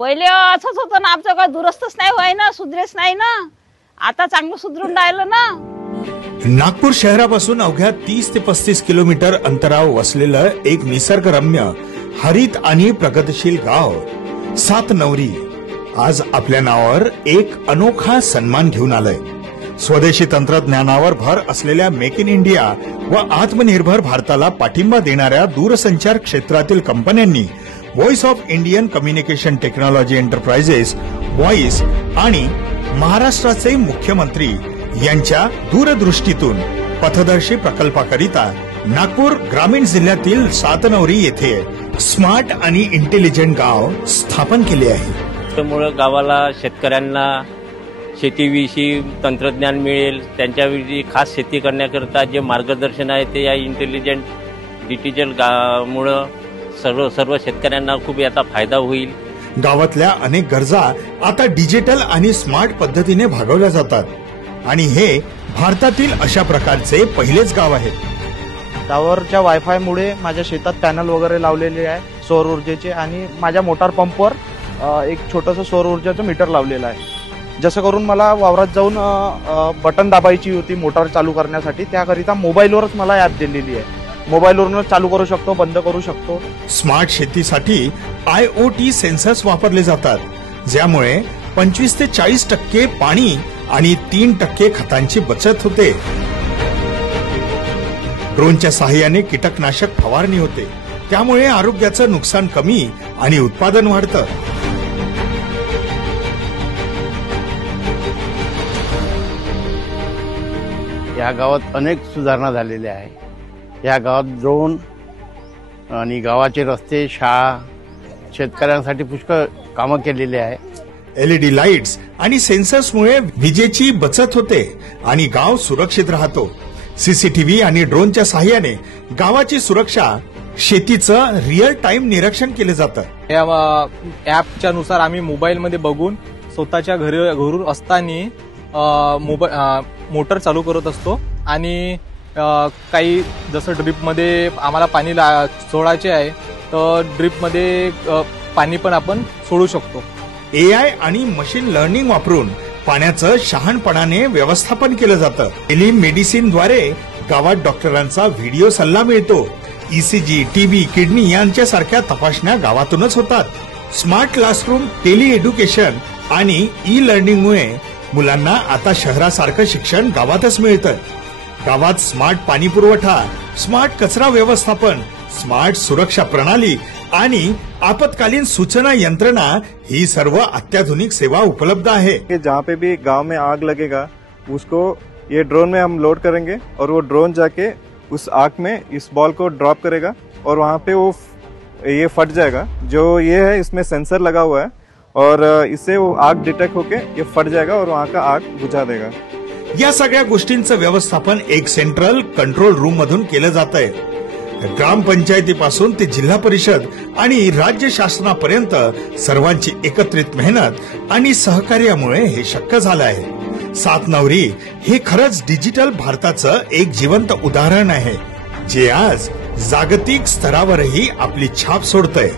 पहिले असंच होतं ना, आमचं काय दुरस्तच नाही व्हाय ना, सुधरेच नाही ना. आता चांगलं सुधरून राहिलं ना. नागपूर शहरापासून अवघ्या 30 ते 35 किलोमीटर अंतरावर वसलेलं एक निसर्गरम्य, हरित आणि प्रगतशील गाव सातनवरी आज आपल्या नावावर एक अनोखा सन्मान घेऊन आलंय. स्वदेशी तंत्रज्ञानावर भर असलेल्या मेक इन इंडिया व आत्मनिर्भर भारताला पाठिंबा देणाऱ्या दूरसंचार क्षेत्रातील कंपन्यांनी voice of Indian communication technology enterprises voice आणि महाराष्ट्राचे मुख्यमंत्री यांच्या दूरदृष्टीतून पथदर्शी प्रकल्पाकरिता नागपूर ग्रामीण जिल्ह्यातील सातनवरी येथे स्मार्ट आणि इंटेलिजंट गाव स्थापन केले आहे. त्यामुळे गावाला शेतकऱ्यांना शेतीविषयी तंत्रज्ञान मिळेल. त्यांच्याविषयी खास शेती करण्याकरता जे मार्गदर्शन आहे ते या इंटेलिजंट डिजिटल गावामुळे सर्व शेतकऱ्यांना खूप याचा फायदा होईल. गावातल्या अनेक गरजा आता डिजिटल आणि स्मार्ट पद्धतीने भागवल्या जातात आणि हे भारतातील अशा प्रकारचे पहिलेच गाव आहे. टावरच्या वायफाय मुळे माझ्या शेतात पॅनल वगैरे लावलेले आहे सौर ऊर्जेचे आणि माझ्या मोटार पंपवर एक छोटंसं सौर ऊर्जेचं मीटर लावलेलं आहे. जसं करून मला वावरात जाऊन बटन दाबायची होती मोटार चालू करण्यासाठी, त्याकरिता मोबाईलवरच मला ॲप दिलेली आहे. मोबाईलवरूनच चालू करू शकतो, बंद करू शकतो. स्मार्ट शेतीसाठी IoT सेन्सर्स वापरले जातात, ज्यामुळे 25 ते 40% पाणी आणि 3% खतांची बचत होते. ड्रोनच्या सहाय्याने कीटकनाशक फवारणी होते, त्यामुळे आरोग्याचं नुकसान कमी आणि उत्पादन वाढतं. या गावात अनेक सुधारणा झालेल्या आहे. या गावात ड्रोन आणि गावाचे रस्ते, शाळा, शेतकऱ्यांसाठी पुष्कळ कामं केलेली आहे. LED लाईट्स आणि सेन्सर्समुळे विजेची बचत होते आणि गाव सुरक्षित राहतो. CCTV आणि ड्रोनच्या सहाय्याने गावाची सुरक्षा, शेतीचं रिअल टाइम निरीक्षण केलं जातं. या ॲपच्या नुसार आम्ही मोबाईलमध्ये बघून स्वतःच्या घरून असताना मोटर चालू करत असतो आणि काही जसं ड्रीपमध्ये आम्हाला पाणी सोडायचे आहे तर ड्रीपमध्ये पाणी पण आपण सोडू शकतो. AI आणि मशीन लर्निंग वापरून पाण्याचं शहाणपणाने व्यवस्थापन केलं जातं. टेलिमेडिसिनद्वारे गावात डॉक्टरांचा व्हिडिओ सल्ला मिळतो. ECG, TB, किडनी यांच्यासारख्या तपासण्या गावातूनच होतात. स्मार्ट क्लासरूम, टेली एज्युकेशन आणि ई-लर्निंगमुळे मुलांना आता शहरासारखं शिक्षण गावातच मिळतं. गावात स्मार्ट पाणी पुरवठा, स्मार्ट कचरा व्यवस्थापन, स्मार्ट सुरक्षा प्रणाली आणि आपत्कालीन सूचना यंत्रणा ही सर्व अत्याधुनिक सेवा उपलब्ध आहे. जहाँ पे भी गांव में आग लगेगा उसको ये ड्रोन में हम लोड करेंगे और वो ड्रोन जाके उस आग में इस बॉल को ड्रॉप करेगा और वहाँ पे वो ये फट जाएगा. जो ये है इसमें सेंसर लगा हुआ है और इससे वो आग डिटेक्ट होके ये फट जाएगा और वहाँ का आग बुझा देगा. या सगळ्या गोष्टींचं व्यवस्थापन एक सेंट्रल कंट्रोल रूम मधून केलं जात आहे. ग्रामपंचायतीपासून ते जिल्हा परिषद आणि राज्य शासनापर्यंत सर्वांची एकत्रित मेहनत आणि सहकार्यामुळे हे शक्य झालं आहे. सातनवरी हे खरंच डिजिटल भारताचं एक जिवंत उदाहरण आहे, जे आज जागतिक स्तरावरही आपली छाप सोडतंय.